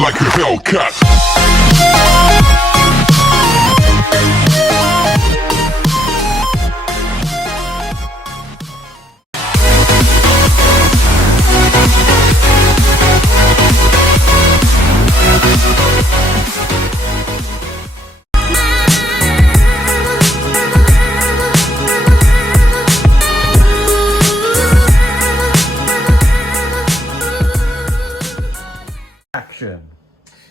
like a Hellcat. Action.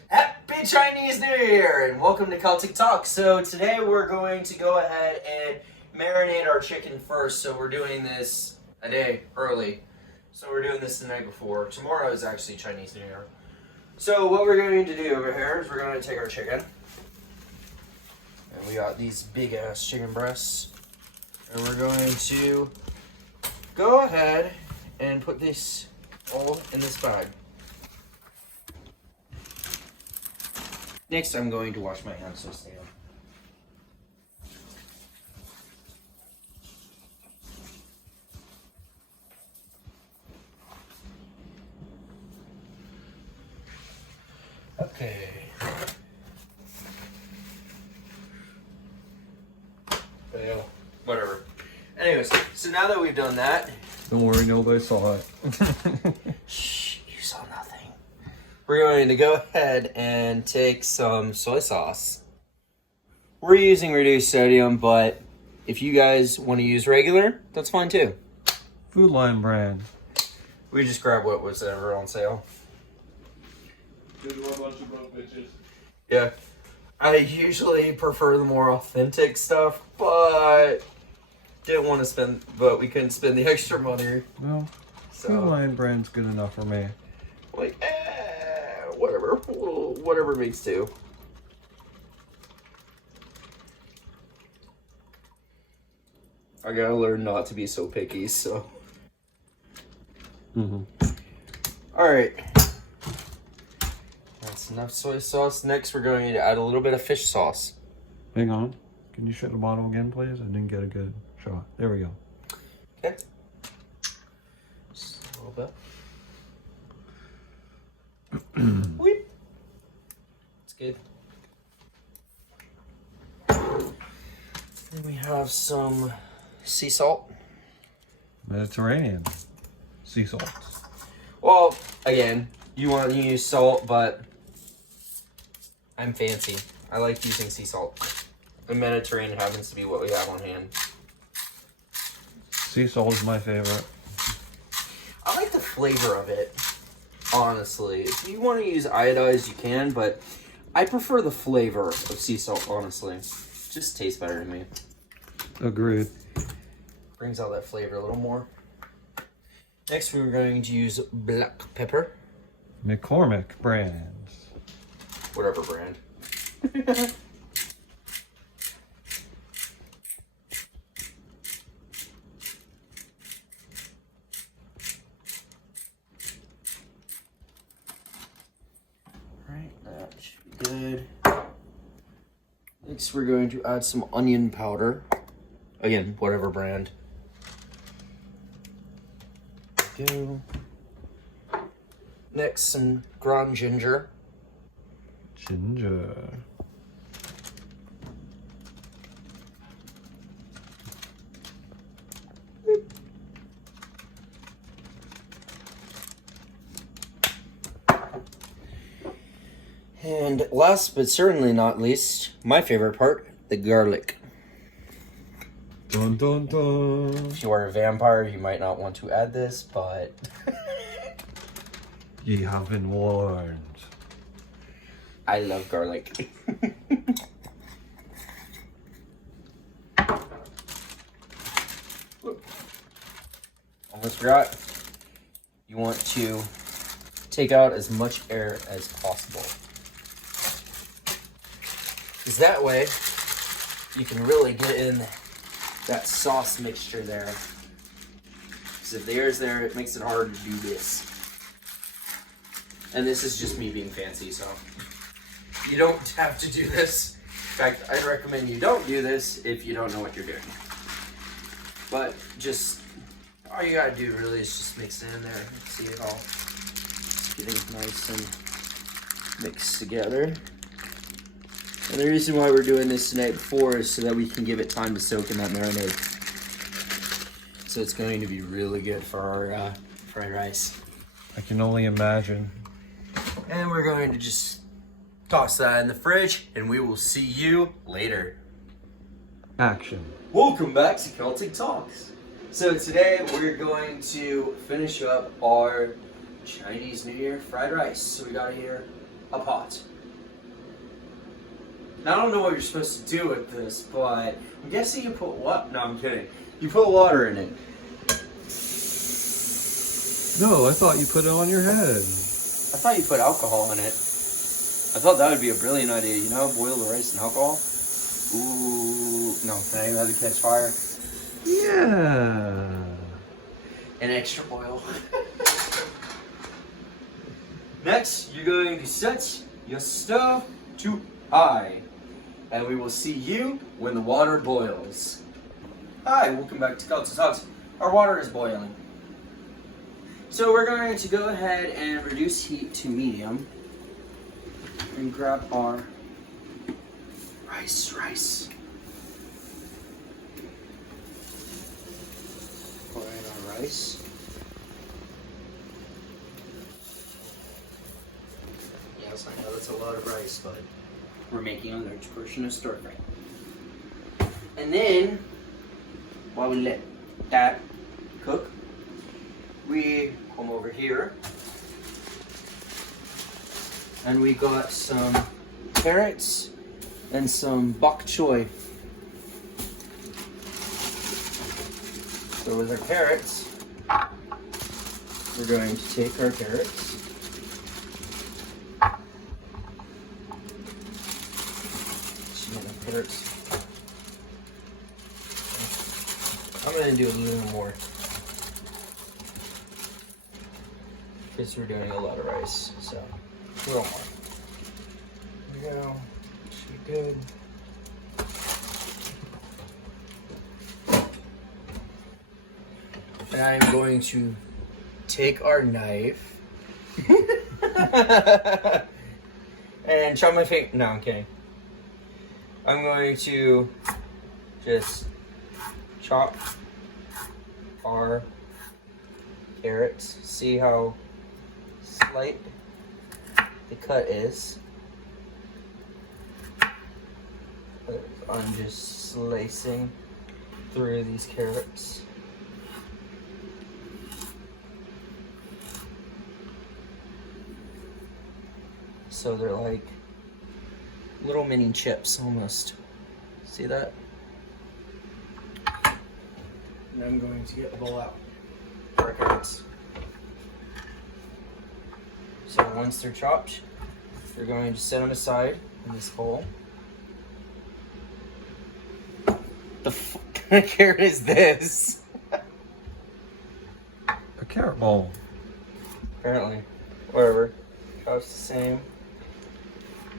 Happy Chinese New Year and welcome to Celtic Talk. So today we're going to go ahead and marinate our chicken first. So we're doing this a day early. So we're doing this the night before. Tomorrow is actually Chinese New Year. So what we're going to do over here is we're going to take our chicken. And we got these big ass chicken breasts. And we're going to go ahead and put this all in this bag. Next, I'm going to wash my hands, so stay on. Okay. Yeah, whatever. Anyways, so now that we've done that, Don't worry, nobody saw it. shh, you saw nothing. We're going to go ahead and take some soy sauce. We're using reduced sodium, but if you guys want to use regular, that's fine too. Food Line brand. We just grabbed what was ever on sale. Yeah. I usually prefer the more authentic stuff, but we couldn't spend the extra money. Well, So, Food Line brand's good enough for me. like, whatever makes two. I gotta learn not to be so picky, so. Alright. That's enough soy sauce. Next, we're going to add a little bit of fish sauce. Hang on. Can you shut the bottle again, please? I didn't get a good shot. There we go. Okay. Just a little bit. Weep. It's good. Then we have some sea salt. Mediterranean sea salts. Well, again, you want to use salt, but I'm fancy. I like using sea salt. The Mediterranean happens to be what we have on hand. Sea salt is my favorite. I like the flavor of it, honestly. If you want to use iodized, you can, but I prefer the flavor of sea salt, honestly. It just tastes better to me. Agreed. Brings out that flavor a little more. Next, we're going to use black pepper. McCormick brands. Whatever brand. Alright, that should be good. Next, we're going to add some onion powder. Again, whatever brand. Go. Next, some ground ginger. Ginger. And last but certainly not least, my favorite part, the garlic. Dun dun dun. If you are a vampire, you might not want to add this, but Ye have been warned. I love garlic. Almost forgot. You want to take out as much air as possible. Because that way, you can really get in that sauce mixture there. Because if the air is there, it makes it hard to do this. And this is just me being fancy, so you don't have to do this. In fact, I'd recommend you don't do this if you don't know what you're doing. But just, all you gotta do really is just mix it in there. See it all. It's getting nice and mixed together. And the reason why we're doing this the night before is so that we can give it time to soak in that marinade. So it's going to be really good for our fried rice. I can only imagine. And we're going to just toss that in the fridge, and we will see you later. Action. Welcome back to Celtic Talks. So today we're going to finish up our Chinese New Year fried rice. So we got here a pot. Now I don't know what you're supposed to do with this, but I'm guessing you put what? No, I'm kidding. You put water in it. No, I thought you put it on your head. I thought you put alcohol in it. I thought that would be a brilliant idea, you know, boil the rice in alcohol. Ooh, no, can I let it catch fire? Yeah. And extra oil. Next, you're going to set your stove to high. And we will see you when the water boils. Hi, welcome back to Celtic Talks. Our water is boiling. So we're going to go ahead and reduce heat to medium. And grab our rice. Pour in our rice. Yes, I know that's a lot of rice, but we're making a large portion of stir fry. And then, while we let that cook, we come over here and we got some carrots and some bok choy. So with our carrots, we're going to take our carrots. I'm going to do a little more because we're doing a lot of rice, so a little more. There we go. Should be good. And I'm going to take our knife and chop my finger. No, I'm kidding. I'm going to just chop our carrots. See how slight the cut is. I'm just slicing through these carrots. So they're like little mini chips almost. See that? And I'm going to get the bowl out for our carrots. So once they're chopped, we're going to set them aside in this bowl. The kind of carrot is this? A carrot bowl. Apparently. Whatever. Chops the same.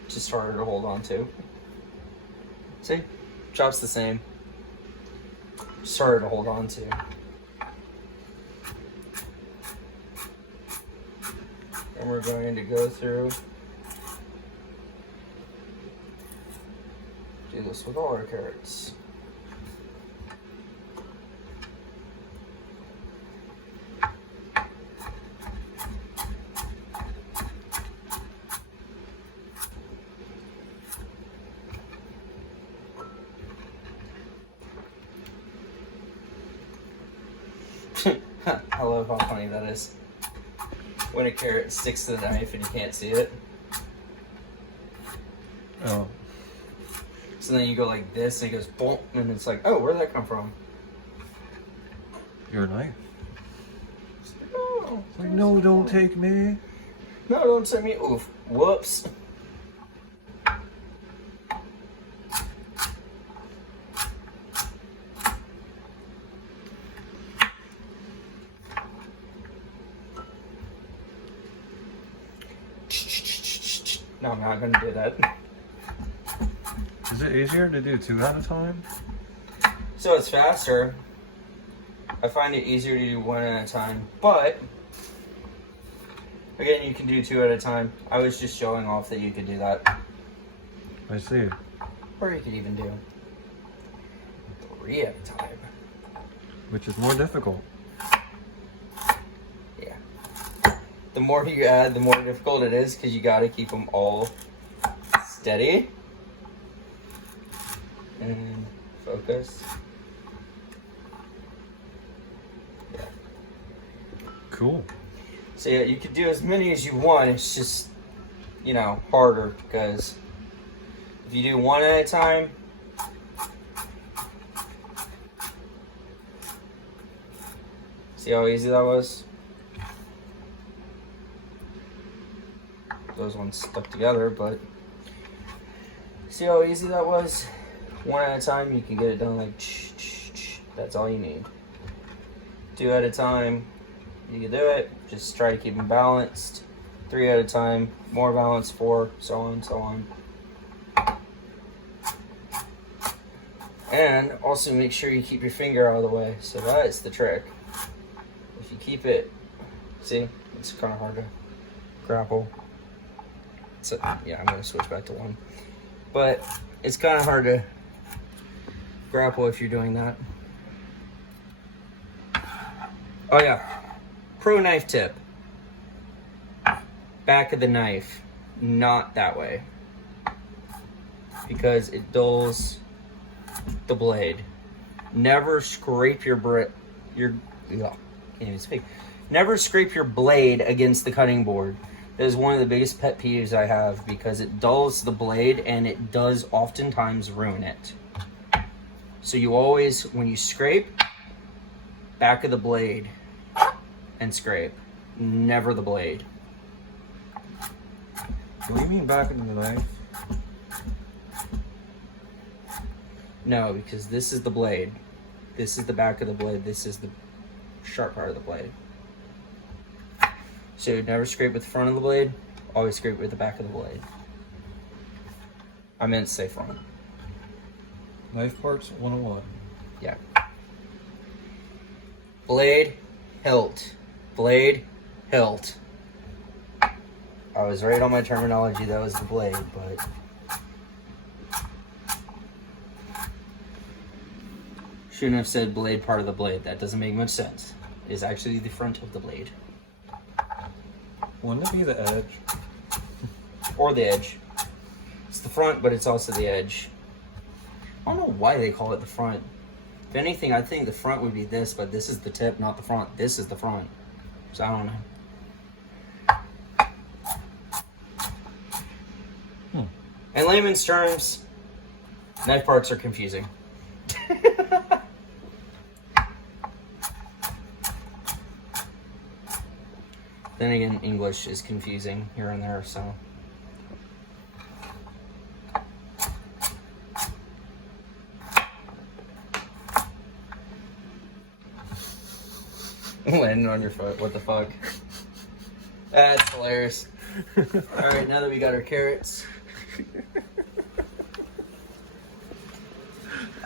Just harder to hold on to. See? Chops the same. Just harder to hold on to. And we're going to go through. Do this with all our carrots. I love how funny that is. When a carrot sticks to the knife and you can't see it. Oh. So then you go like this and it goes boom, and it's like, oh, where'd that come from? Your knife? No. It's like, no, don't take me. No, don't take me. Oof. Whoops. No, I'm not going to do that. Is it easier to do two at a time? So it's faster. I find it easier to do one at a time, but Again, you can do 2 at a time. I was just showing off that you could do that. I see. Or you could even do 3 at a time. Which is more difficult. Yeah. The more you add, the more difficult it is because you got to keep them all steady. And focus. Yeah. Cool. So yeah, you could do as many as you want. It's just, you know, harder because if you do 1 at a time, see how easy that was? Those ones stuck together, but see how easy that was? 1 at a time, you can get it done like that's all you need. 2 at a time, you can do it. Just try to keep them balanced. 3 at a time, more balance. 4, so on, so on. And also make sure you keep your finger out of the way. So that is the trick. If you keep it, see, it's kind of hard to grapple. So yeah, I'm gonna switch back to 1. But it's kind of hard to grapple if you're doing that. Oh yeah, pro knife tip. Back of the knife, not that way. Because it dulls the blade. Never scrape can't even speak. Never scrape your blade against the cutting board. That is one of the biggest pet peeves I have because it dulls the blade and it does oftentimes ruin it. So you always, when you scrape, back of the blade and scrape. Never the blade. What do you mean back into the knife? No, because this is the blade. This is the back of the blade. This is the sharp part of the blade. So you never scrape with the front of the blade. Always scrape with the back of the blade. I meant to say front. Knife parts 101. Yeah. Blade, hilt. Blade, hilt. I was right on my terminology. That was the blade, but shouldn't have said blade part of the blade. That doesn't make much sense. It is actually the front of the blade. Wouldn't it be the edge? Or the edge. It's the front, but it's also the edge. I don't know why they call it the front. If anything, I think the front would be this, but this is the tip, not the front. This is the front. So I don't know. In layman's terms, knife parts are confusing. Then again, English is confusing here and there, so. Landing on your foot, what the fuck? That's hilarious. Alright, now that we got our carrots,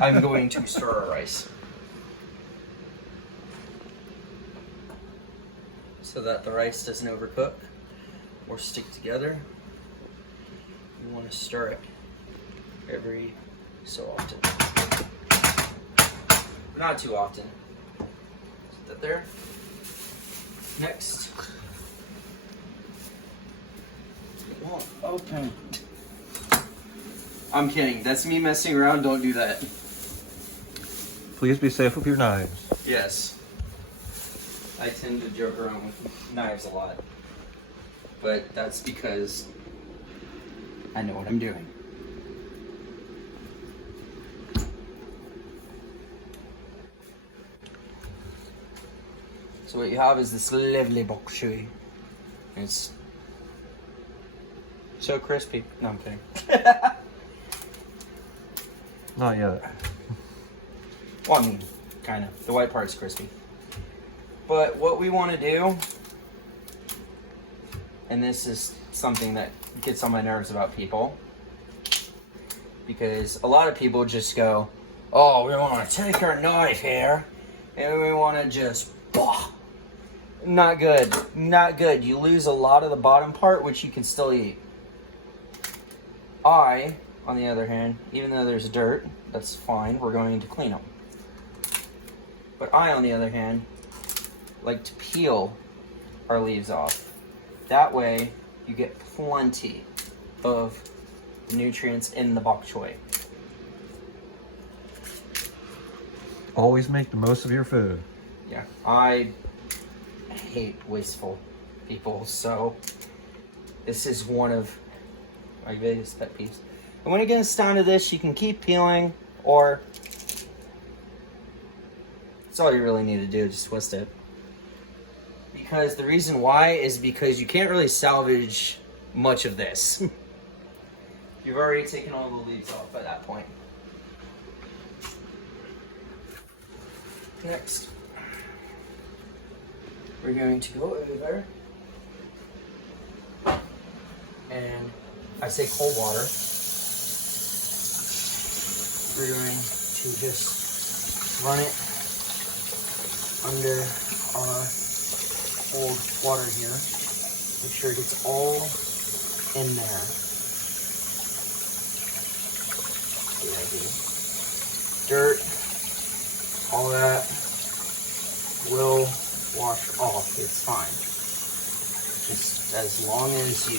I'm going to stir our rice. So that the rice doesn't overcook or stick together. You want to stir it every so often. Not too often. Put that there. Next. It won't open. I'm kidding. That's me messing around. Don't do that. Please be safe with your knives. Yes. I tend to joke around with knives a lot. But that's because I know what I'm doing. So what you have is this lovely bok choy. It's so crispy. No, I'm kidding. Not yet. Well, I mean, kind of. The white part's crispy. But what we want to do, and this is something that gets on my nerves about people, because a lot of people just go, oh, we want to take our knife here, and we want to just, bah, Not good. Not good. You lose a lot of the bottom part, which you can still eat. I, on the other hand, even though there's dirt, that's fine. We're going to clean them. But I, on the other hand, like to peel our leaves off. That way, you get plenty of nutrients in the bok choy. Always make the most of your food. Yeah, I hate wasteful people, so this is one of my biggest pet peeves. And when it gets down to this, you can keep peeling, or that's all you really need to do, just twist it. Because the reason why is because you can't really salvage much of this. You've already taken all the leaves off by that point. Next, we're going to go over, and I say cold water. We're going to just run it under our cold water here. Make sure it gets all in there. Good idea. Dirt, all that will wash off. It's fine. Just as long as you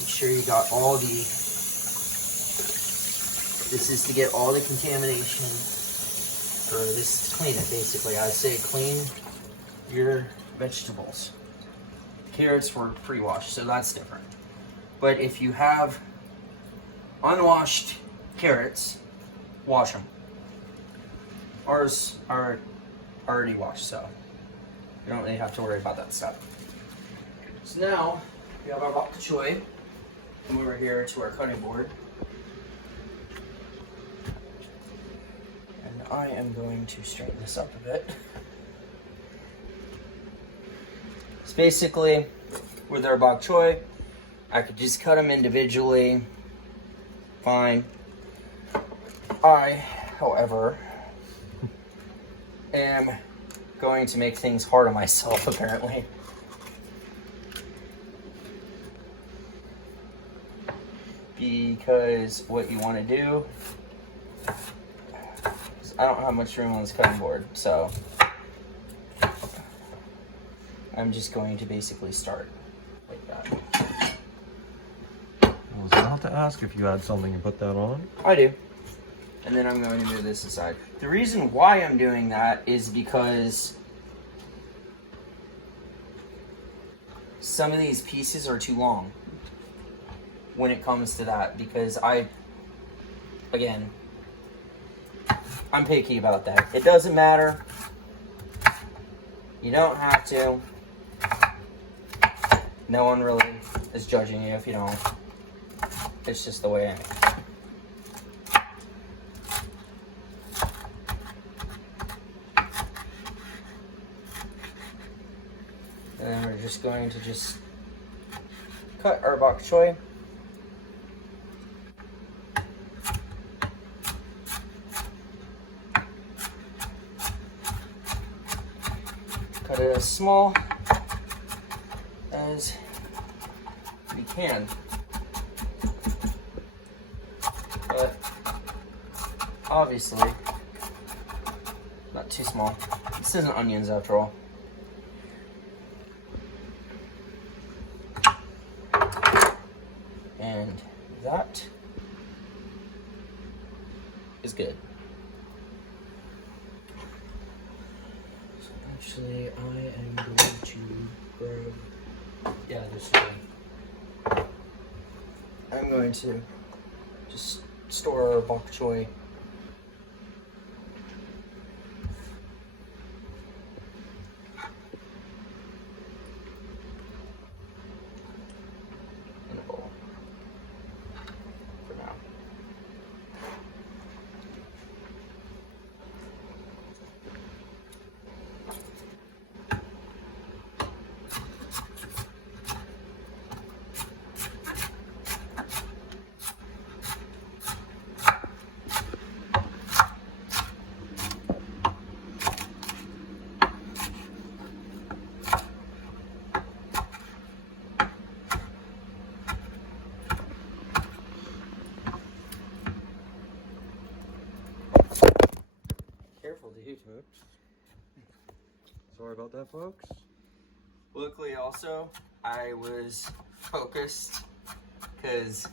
make sure you got all the, this is to get all the contamination, or this is to clean it basically. I say clean your vegetables. Carrots were pre-washed, so that's different. But if you have unwashed carrots, wash them. Ours are already washed, so you don't really have to worry about that stuff. So now we have our bok choy. Come over here to our cutting board. And I am going to straighten this up a bit. So basically, with our bok choy, I could just cut them individually. Fine. I, however, am going to make things hard on myself, apparently. Because what you want to do is, I don't have much room on this cutting board, so I'm just going to basically start like that. I was about to ask if you had something to put that on. I do. And then I'm going to move this aside. The reason why I'm doing that is because some of these pieces are too long when it comes to that, because again, I'm picky about that. It doesn't matter. You don't have to. No one really is judging you if you don't. It's just the way I am. And then we're just going to just cut our bok choy. Cut it as small as we can. But obviously, not too small. This isn't onions after all. And that is good. So actually, I am going to grab, yeah, this way. I'm going to just store our bok choy in a bowl for now. careful, dude. Oops. Sorry about that, folks. Luckily, also, I was focused because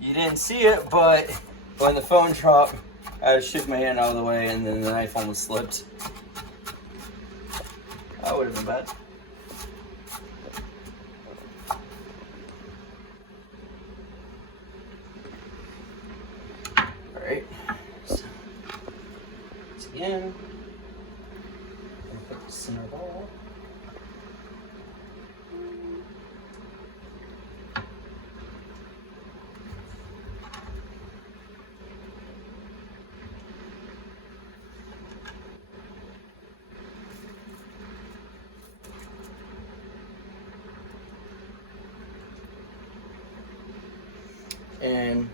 you didn't see it, but when the phone dropped, I shook my hand out of the way and then the knife almost slipped. That would have been bad. Alright, so once again, I'm gonna put this in our bowl. And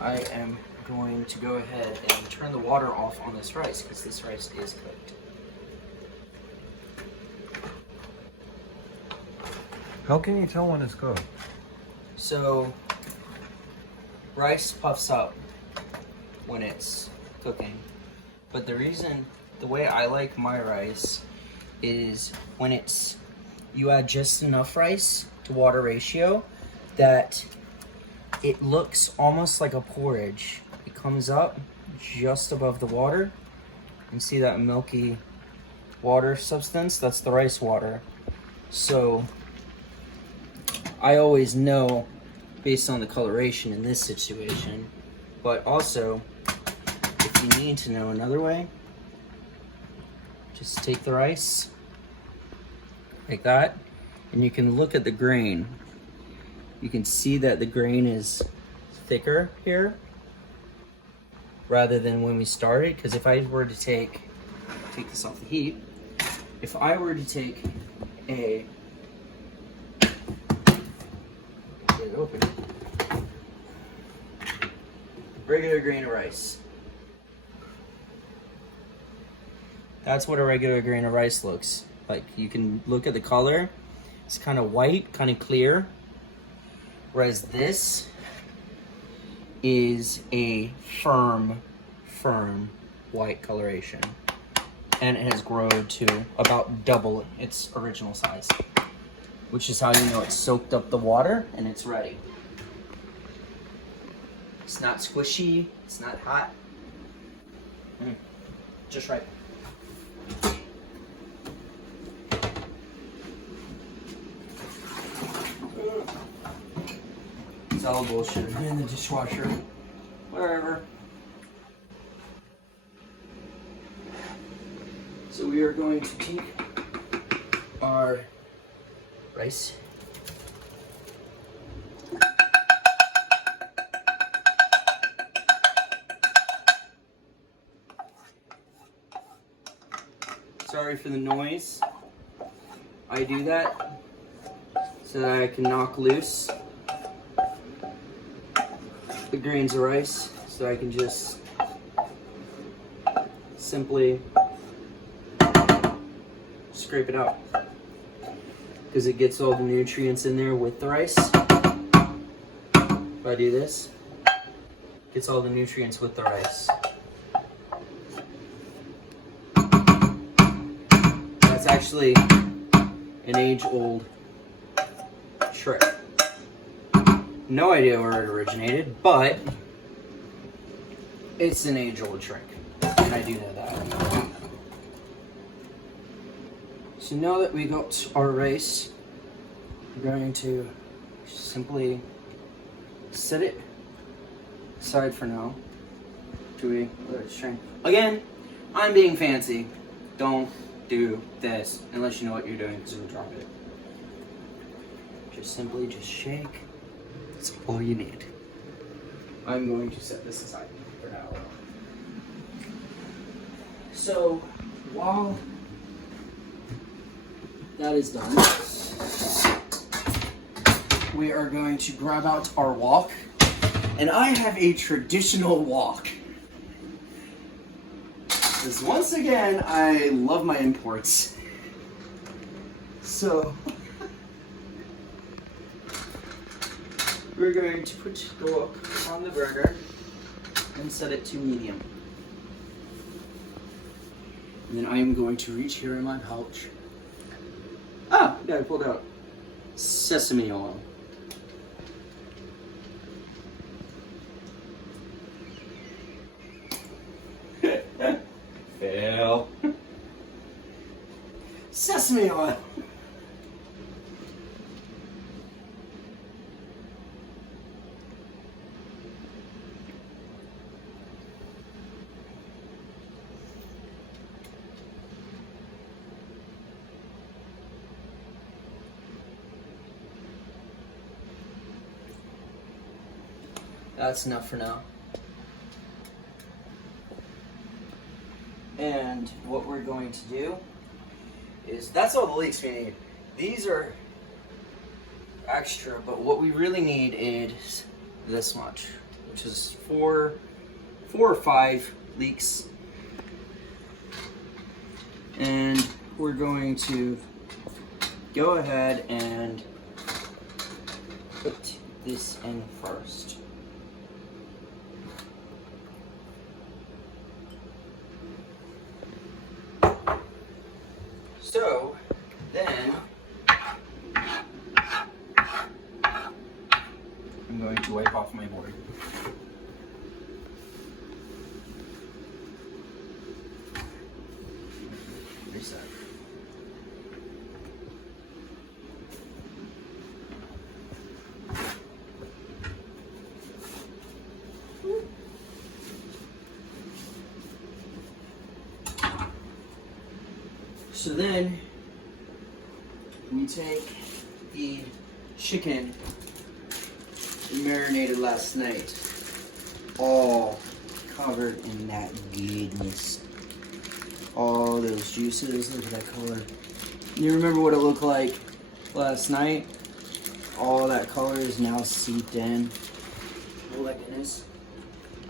I am going to go ahead and turn the water off on this rice because this rice is cooked. How can you tell when it's cooked? So, rice puffs up when it's cooking. But the way I like my rice is when you add just enough rice to water ratio that it looks almost like a porridge. It comes up just above the water. You see that milky water substance? That's the rice water. So I always know based on the coloration in this situation, but also if you need to know another way, just take the rice like that and you can look at the grain. You can see that the grain is thicker here rather than when we started. Because if I were to take this off the heat, if I were to take a, get it open, regular grain of rice. That's what a regular grain of rice looks like. You can look at the color. It's kind of white, kind of clear. Whereas this is a firm white coloration. And it has grown to about double its original size. Which is how you know it's soaked up the water and it's ready. It's not squishy, it's not hot. Just right. It's all bullshit in the dishwasher. Wherever. So we are going to take our rice. Sorry for the noise. I do that so that I can knock loose the grains of rice, so I can just simply scrape it out because it gets all the nutrients in there with the rice. If I do this, it gets all the nutrients with the rice. That's actually an age-old trick. No idea where it originated, but it's an age-old trick, and I do know that. So now that we got our rice, we're going to simply set it aside for now. Do we let it strain? Again, I'm being fancy. Don't do this unless you know what you're doing because you'll drop it. Just simply just shake. That's all you need. I'm going to set this aside for now. So while that is done, we are going to grab out our wok. And I have a traditional wok. Because once again, I love my imports. So we're going to put the wok on the burner and set it to medium. And then I am going to reach here in my pouch. Ah, yeah, I pulled out sesame oil. Fail. Sesame oil. That's enough for now. And what we're going to do is, that's all the leeks we need. These are extra, but what we really need is this much, which is four or five leeks. And we're going to go ahead and put this in first. So, then, I'm going to wipe off my board. Reset. So then we take the chicken marinated last night, all covered in that goodness. All those juices, look at that color. You remember what it looked like last night? All that color is now seeped in. Oh my goodness.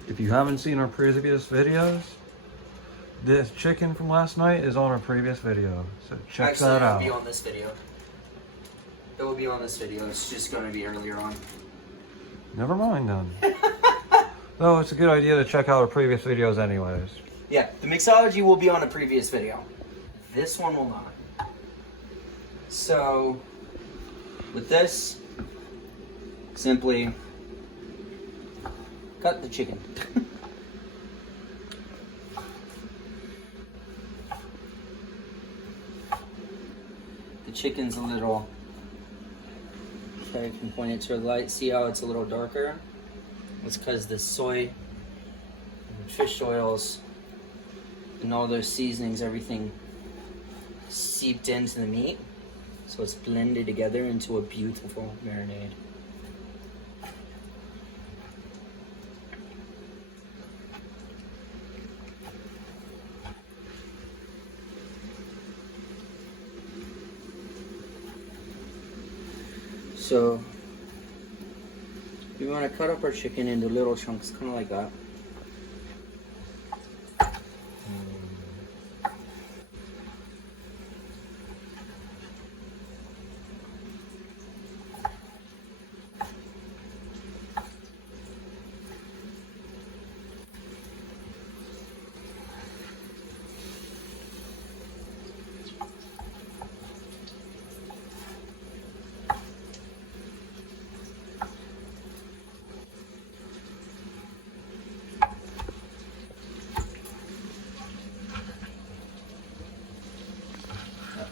If you haven't seen our previous videos, this chicken from last night is on our previous video, so check that out. It will be on this video. It will be on this video. It's just going to be earlier on. Never mind then. No, it's a good idea to check out our previous videos anyways. Yeah, the mixology will be on a previous video. This one will not. So, with this, simply cut the chicken. The chicken's a little, okay, I can point it to the light. See how it's a little darker? It's because the soy and fish oils and all those seasonings, everything seeped into the meat. So it's blended together into a beautiful marinade. So we want to cut up our chicken into little chunks, kind of like that.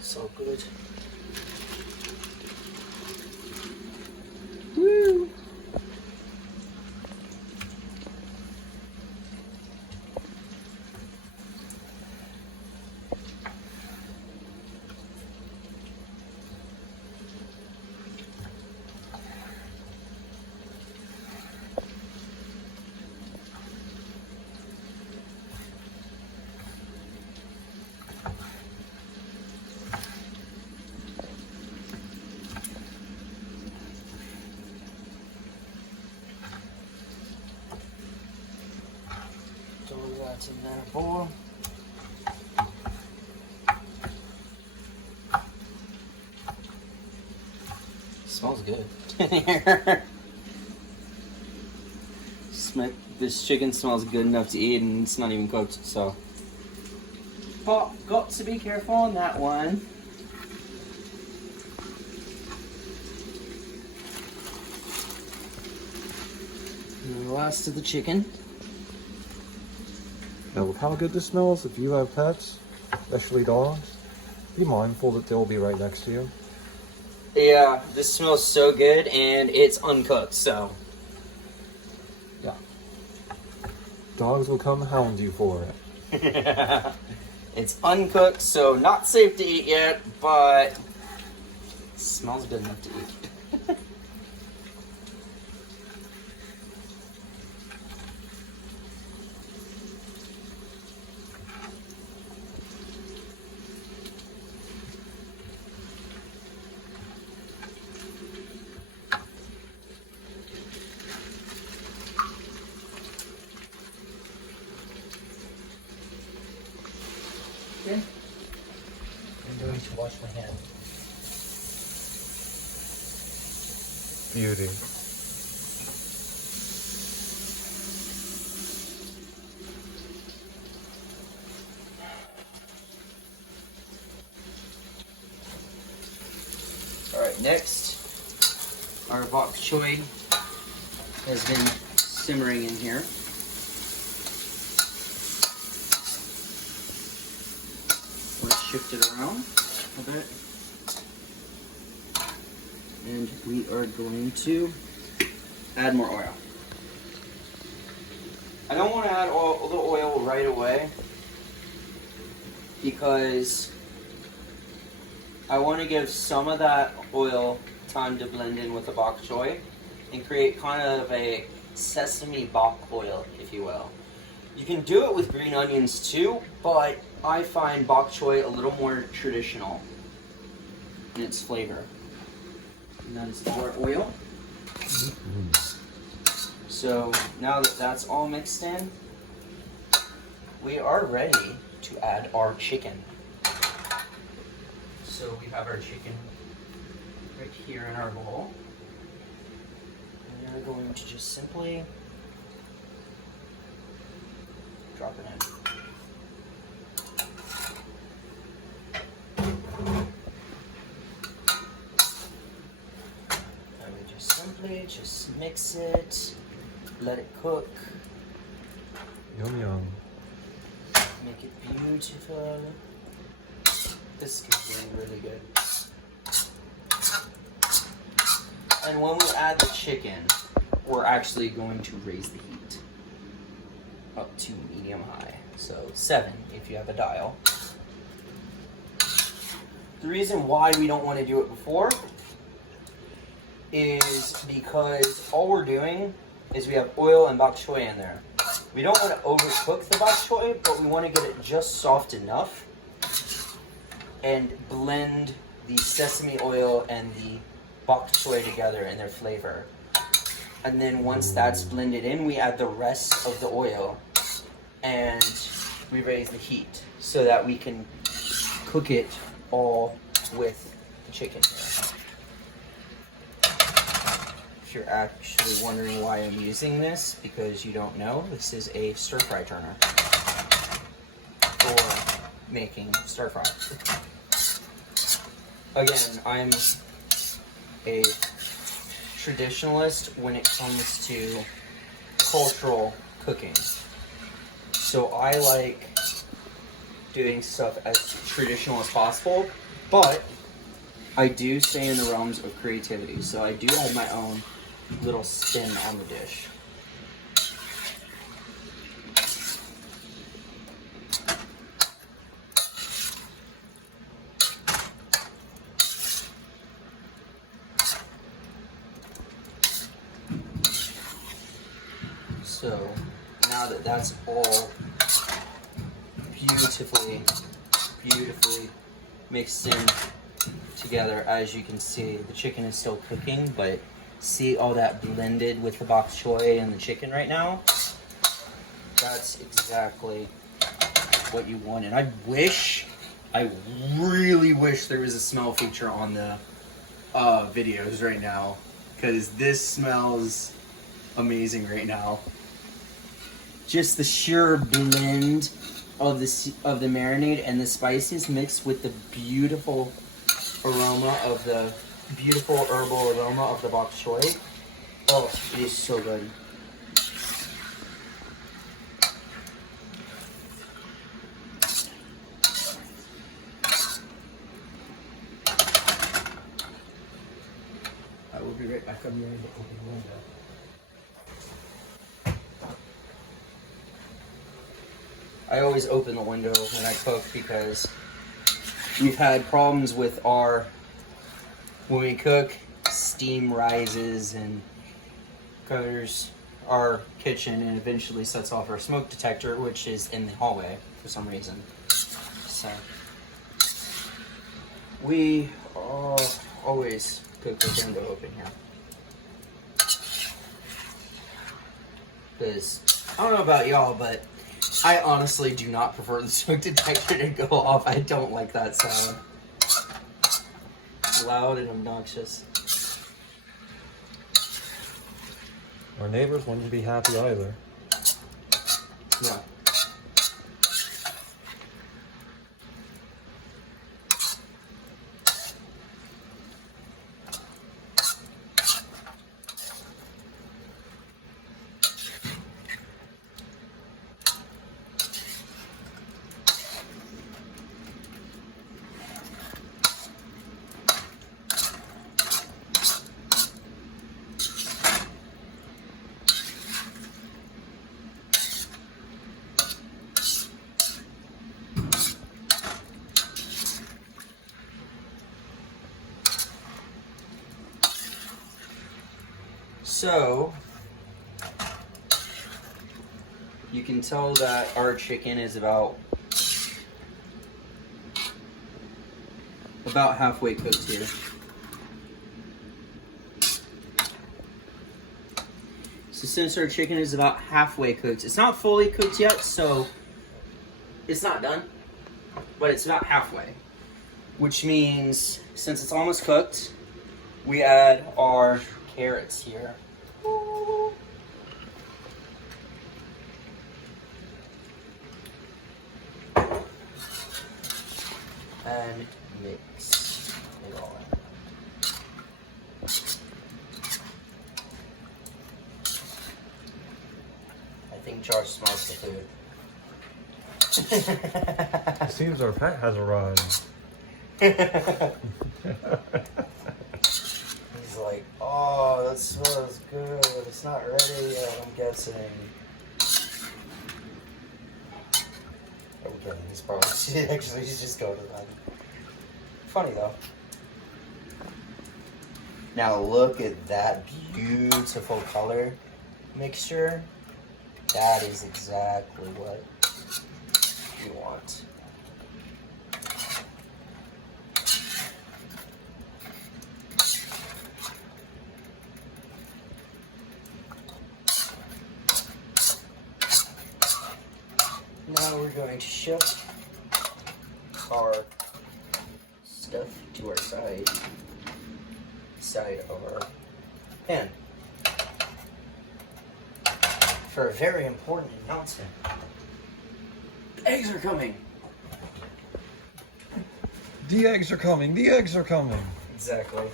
So good. Woo! Throw that in that bowl. Smells good. This chicken smells good enough to eat, and it's not even cooked, so got to be careful on that one. And the last of the chicken. Now, with how good this smells, if you have pets, especially dogs, be mindful that they'll be right next to you. Yeah, this smells so good, and it's uncooked, so. Yeah. Dogs will come hound you for it. It's uncooked, so not safe to eat yet, but it smells good enough to eat. Okay. I'm going to wash my hands. Beauty. Alright, next, our bok choy has been simmering in here. Let's shift it around a bit. And we are going to add more oil. I don't want to add all the oil right away because I want to give some of that oil time to blend in with the bok choy and create kind of a sesame bok oil, if you will. You can do it with green onions too, but I find bok choy a little more traditional in its flavor. And that is our oil. So now that that's all mixed in, we are ready to add our chicken. So we have our chicken right here in our bowl. And we're going to just simply drop it in. And we just simply mix it, let it cook, Yum yum. make it beautiful. This is getting really good. And when we add the chicken, we're actually going to raise the heat up to medium high. So 7 if you have a dial. The reason why we don't want to do it before is because all we're doing is we have oil and bok choy in there. We don't want to overcook the bok choy, but we want to get it just soft enough and blend the sesame oil and the bok choy together in their flavor. And then once that's blended in, we add the rest of the oil and we raise the heat so that we can cook it all with the chicken here. If you're actually wondering why I'm using this, because you don't know, this is a stir fry turner for making stir fry. Again, I'm a traditionalist when it comes to cultural cooking. So I like doing stuff as traditional as possible, but I do stay in the realms of creativity. So I do have my own little spin on the dish. So now that that's all beautifully mixed in together, as you can see, the chicken is still cooking, but see all that blended with the bok choy and the chicken right now? That's exactly what you want. And I really wish there was a smell feature on the videos right now, because this smells amazing right now. Just the sheer blend of the marinade and the spices mixed with the beautiful aroma of the beautiful herbal aroma of the bok choy. Oh, it is so good. I will be right back. I'm going to open the window. I always open the window when I cook because we've had problems with when we cook, steam rises and covers our kitchen and eventually sets off our smoke detector, which is in the hallway for some reason. So we always cook with the window open here. Because I don't know about y'all, but I honestly do not prefer the smoke detector to go off. I don't like that sound. It's loud and obnoxious. Our neighbors wouldn't be happy either. No. So, you can tell that our chicken is about halfway cooked here. So since our chicken is about halfway cooked, it's not fully cooked yet, so it's not done, but it's about halfway. Which means, since it's almost cooked, we add our carrots here. And mix it all in. I think Josh smells the food. It seems our pet has arrived. He's like, oh, that smells good. It's not ready yet, I'm guessing. I'm kidding. He's probably he's just going to bed. Funny though. Now look at that beautiful color mixture. That is exactly what you want. Now we're going to shift our stuff to our side of our pan for a very important announcement. Eggs are coming. The eggs are coming. The eggs are coming. Exactly.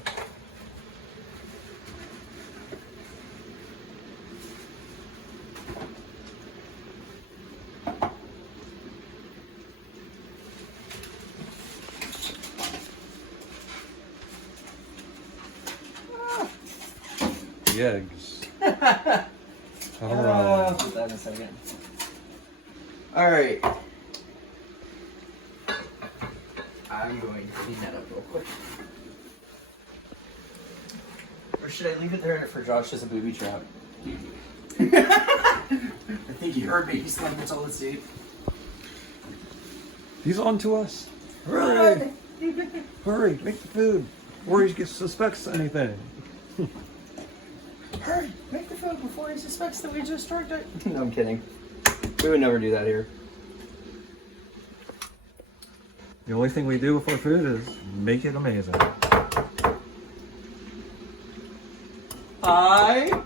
The eggs. All I'll right. put that in a second. All right. I'm going to clean that up real quick. Or should I leave it there for Josh as a booby trap? I think you heard me. He's like, it's all asleep. He's on to us. Hurry! Hurry! Make the food. Or he suspects anything. Hurry! Make the food before he suspects that we just drugged it. No, I'm kidding. We would never do that here. The only thing we do with our food is make it amazing. Hi.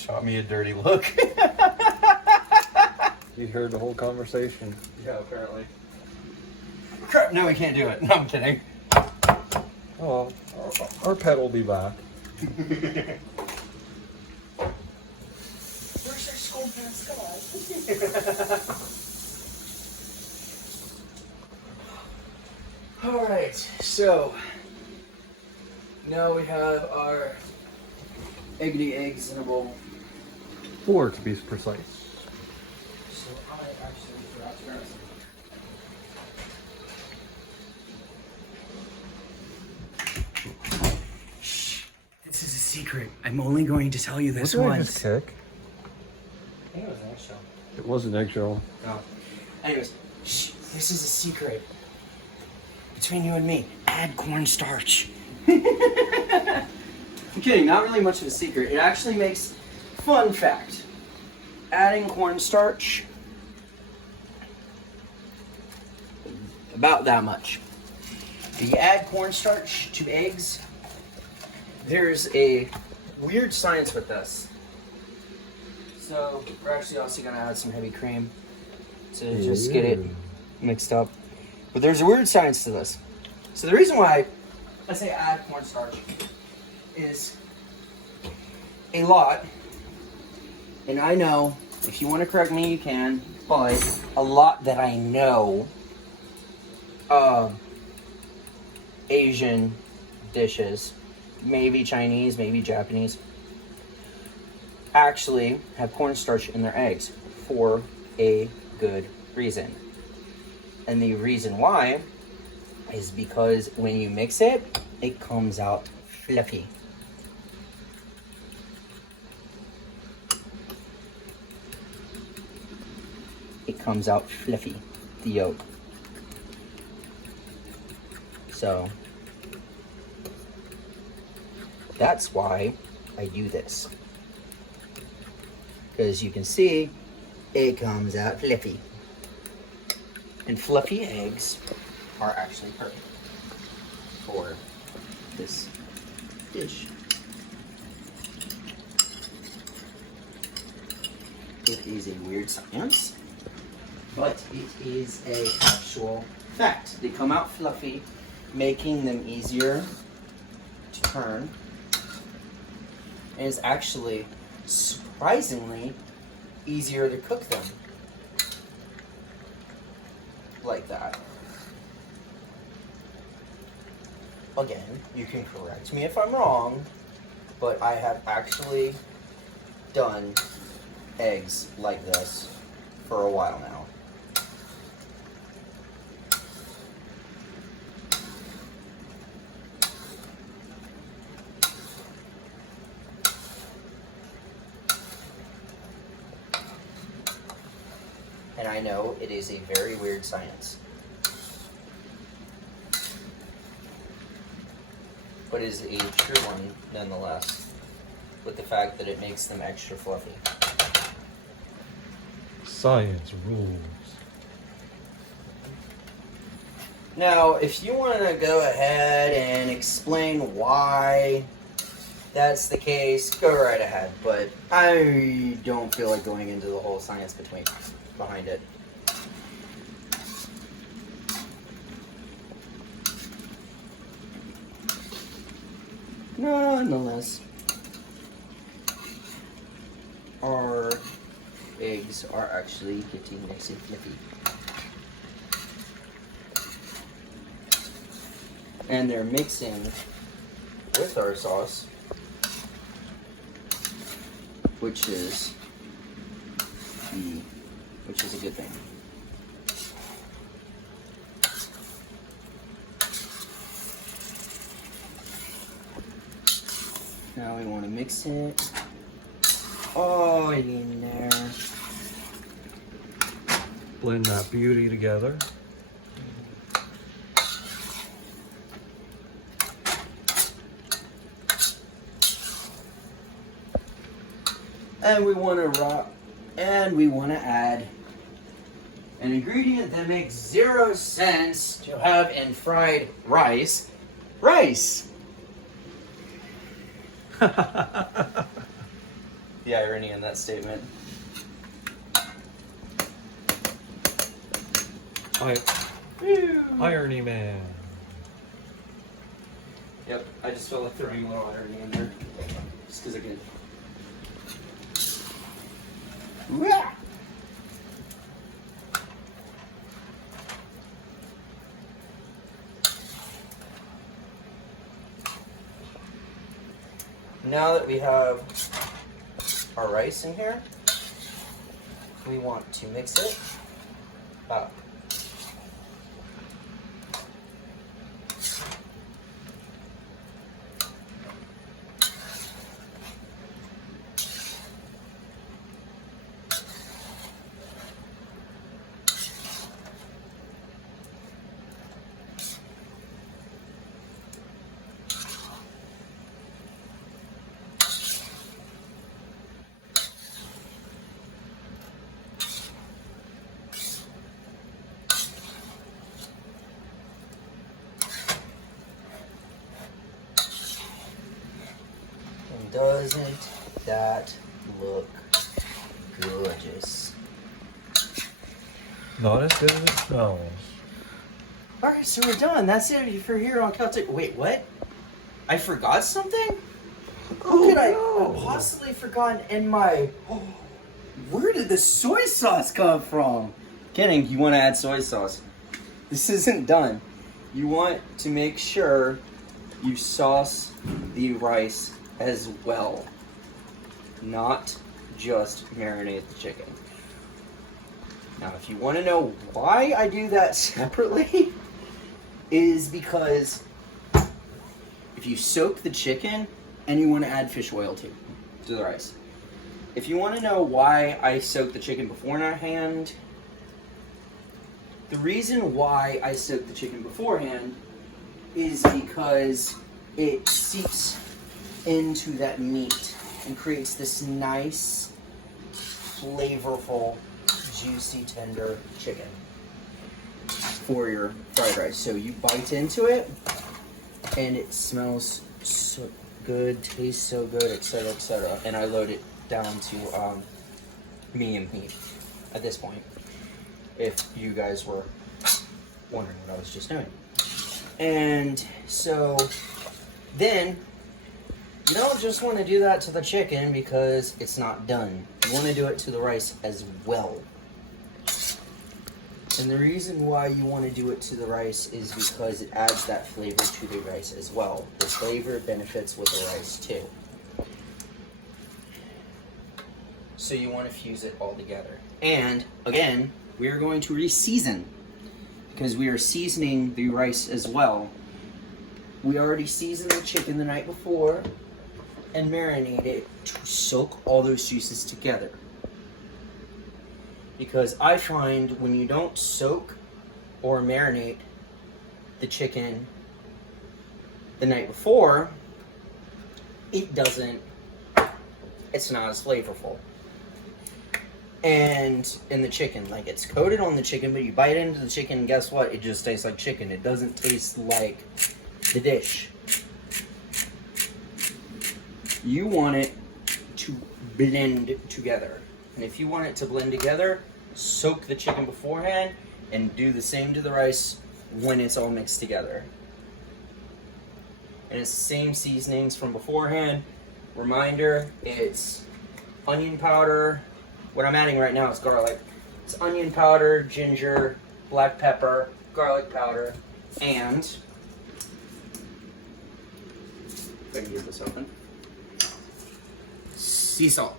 shot me a dirty look. You heard the whole conversation. Yeah, apparently. Crap, no, we can't do it. No, I'm kidding. Oh, our pet will be back. Where's our school pants? Come on. Alright, so now we have our eggity eggs in a bowl. 4 to be precise. So I actually forgot to grab some. Shh, this is a secret. I'm only going to tell you this What did I once. just kick? I think it was an eggshell. It was an eggshell. No. Anyways, shh, this is a secret. Between you and me, add cornstarch. I'm kidding, not really much of a secret. It actually makes, fun fact, adding cornstarch, about that much. If you add cornstarch to eggs, there's a weird science with this. So we're actually also gonna add some heavy cream to just get it mixed up. But there's a weird science to this. So the reason why I say add cornstarch is a lot, and I know if you want to correct me you can, but a lot that I know Asian dishes, maybe Chinese, maybe Japanese, actually have cornstarch in their eggs for a good reason. And the reason why is because when you mix it, it comes out fluffy. It comes out fluffy, the yolk. So that's why I do this. Because you can see, it comes out fluffy. And fluffy eggs are actually perfect for this dish. It is a weird science, but it is a actual fact. They come out fluffy, making them easier to turn. And it's actually surprisingly easier to cook them. Like that. Again, you can correct me if I'm wrong, but I have actually done eggs like this for a while now. And I know it is a very weird science. But it is a true one nonetheless, with the fact that it makes them extra fluffy. Science rules. Now, if you want to go ahead and explain why that's the case, go right ahead. But I don't feel like going into the whole science behind it. Nonetheless, our eggs are actually getting nice and fluffy. And they're mixing with our sauce, which is a good thing. Now we want to mix it all in there. Blend that beauty together. And we want to add an ingredient that makes 0 sense to have in fried rice. Rice! the irony in that statement. Irony Man. Yep, I just felt like throwing a little irony in there. Just because I can. Wah! Now that we have our rice in here, we want to mix it up. Doesn't that look gorgeous? Not as good as it smells. Alright, so we're done. That's it for here on Celtic. Wait, what? I forgot something? What could I have possibly forgotten in my... Oh, where did the soy sauce come from? Kidding, you want to add soy sauce. This isn't done. You want to make sure you sauce the rice as well, not just marinate the chicken. Now, if you want to know why I do that separately, is because if you soak the chicken and you want to add fish oil to the rice. If you want to know why I soak the chicken beforehand, the reason why I soak the chicken beforehand is because it seeps into that meat and creates this nice, flavorful, juicy, tender chicken for your fried rice. So you bite into it and it smells so good, tastes so good, etc., etc. And I load it down to medium heat at this point, if you guys were wondering what I was just doing. And so then you don't just want to do that to the chicken because it's not done. You want to do it to the rice as well. And the reason why you want to do it to the rice is because it adds that flavor to the rice as well. The flavor benefits with the rice too. So you want to fuse it all together. And again, we are going to re-season because we are seasoning the rice as well. We already seasoned the chicken the night before and marinate it to soak all those juices together. Because I find when you don't soak or marinate the chicken the night before, it's not as flavorful. And in the chicken, like it's coated on the chicken, but you bite into the chicken and guess what? It just tastes like chicken. It doesn't taste like the dish. You want it to blend together. And if you want it to blend together, soak the chicken beforehand and do the same to the rice when it's all mixed together. And it's the same seasonings from beforehand. Reminder, it's onion powder. What I'm adding right now is garlic. It's onion powder, ginger, black pepper, garlic powder, and if I can get this open, sea salt.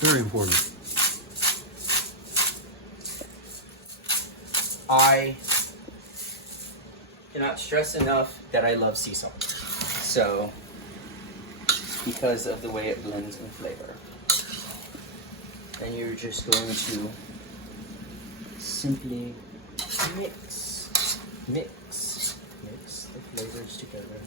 Very important. I cannot stress enough that I love sea salt. So, because of the way it blends in flavor. And you're just going to simply mix the flavors together.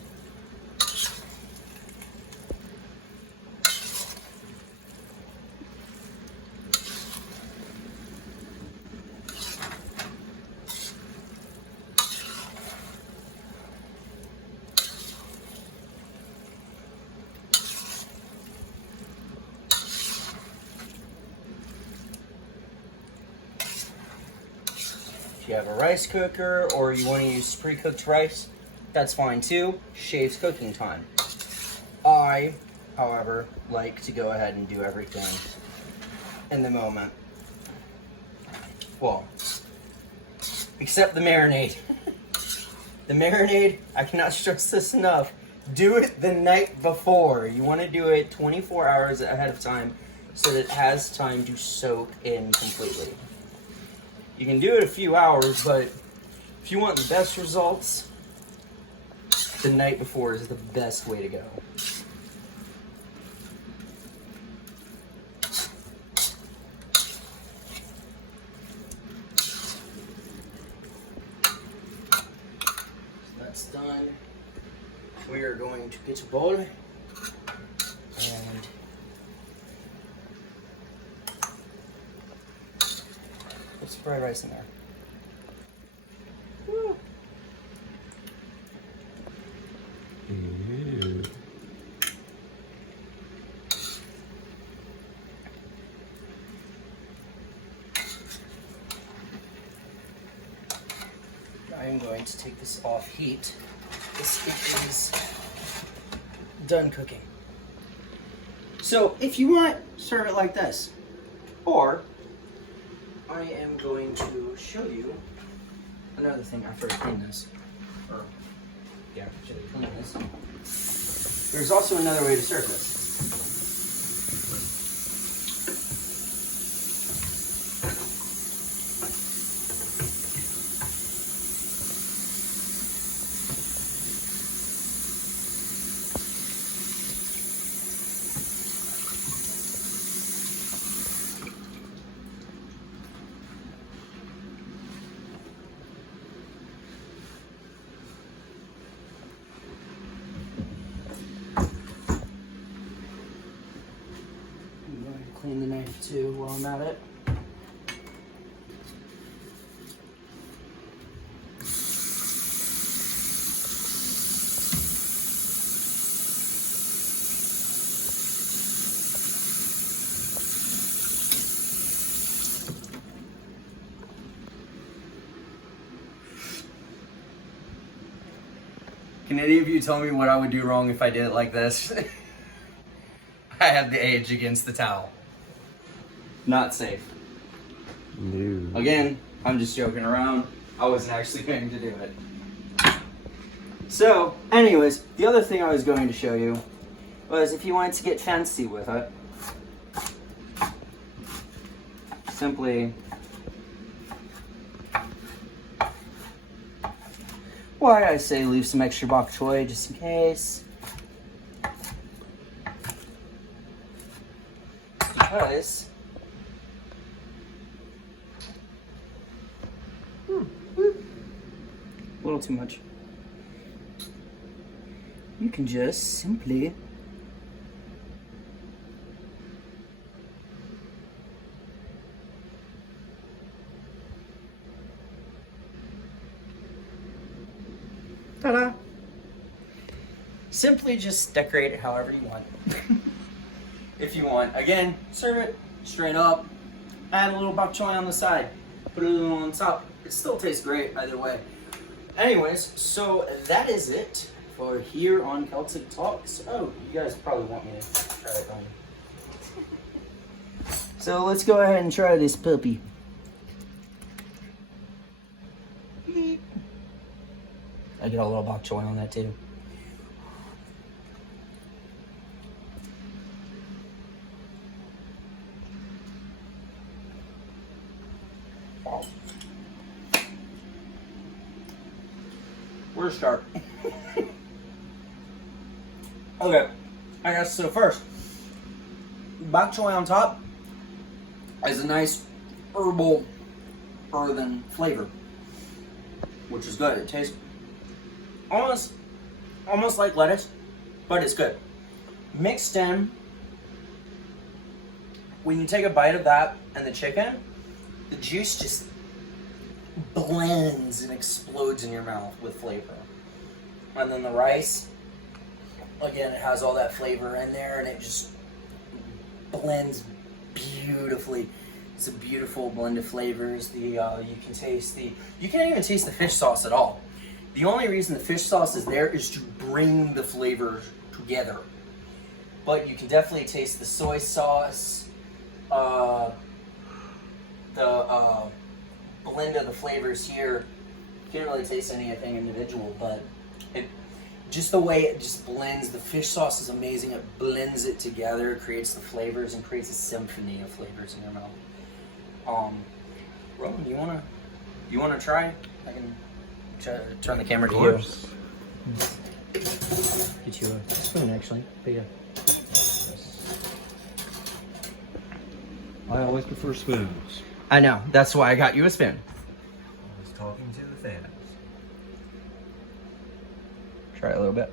you have a rice cooker or you want to use pre-cooked rice, that's fine too. Shaves cooking time. I, however, like to go ahead and do everything in the moment. Well, except the marinade. The marinade, I cannot stress this enough. Do it the night before. You want to do it 24 hours ahead of time so that it has time to soak in completely. You can do it a few hours, but if you want the best results, the night before is the best way to go. That's done. We are going to get a bowl and put some fried rice in there. Woo. Ew. I am going to take this off heat. This is done cooking. So if you want, serve it like this. Or I am going to show you another thing after I clean this. Or, yeah, should I clean this? There's also another way to serve this. I'm going to clean the knife too while I'm at it. Can any of you tell me what I would do wrong if I did it like this? I have the edge against the towel. Not safe. No. Again, I'm just joking around. I wasn't actually going to do it. So, anyways, the other thing I was going to show you was if you wanted to get fancy with it, simply why I say leave some extra bok choy just in case. Because a little too much. You can just simply ta-da! Simply just decorate it however you want. If you want. Again, serve it straight up. Add a little bok choy on the side. Put it on top. It still tastes great either way. Anyways, so that is it for here on Celtic Talks. Oh, you guys probably want me to try it on. So let's go ahead and try this puppy. I get a little bok choy on that too. Wow. Where's start? Okay, I guess so. First, bok choy on top has a nice herbal, earthen flavor, which is good. It tastes almost like lettuce, but it's good. Mixed in, when you take a bite of that and the chicken, the juice just blends and explodes in your mouth with flavor. And then the rice, again, it has all that flavor in there and it just blends beautifully. It's a beautiful blend of flavors. You can't even taste the fish sauce at all. The only reason the fish sauce is there is to bring the flavors together. But you can definitely taste the soy sauce, the blend of the flavors here. You can't really taste anything individual, but just the way it just blends. The fish sauce is amazing. It blends it together, creates the flavors, and creates a symphony of flavors in your mouth. Roman, you wanna try? I can turn the camera to you. Get you a spoon, actually. But yeah. I always prefer spoons. I know. That's why I got you a spoon. I was talking to the fans. Try a little bit.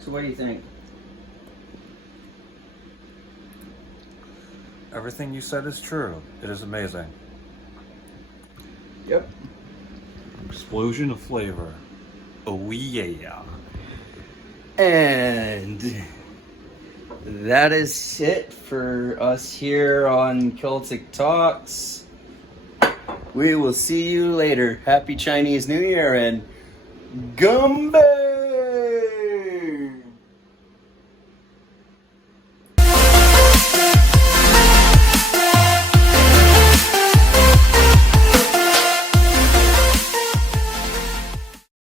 So what do you think? Everything you said is true. It is amazing. Yep. Explosion of flavor. Oh yeah. And that is it for us here on Celtic Talks. We will see you later. Happy Chinese New Year and Gumbe!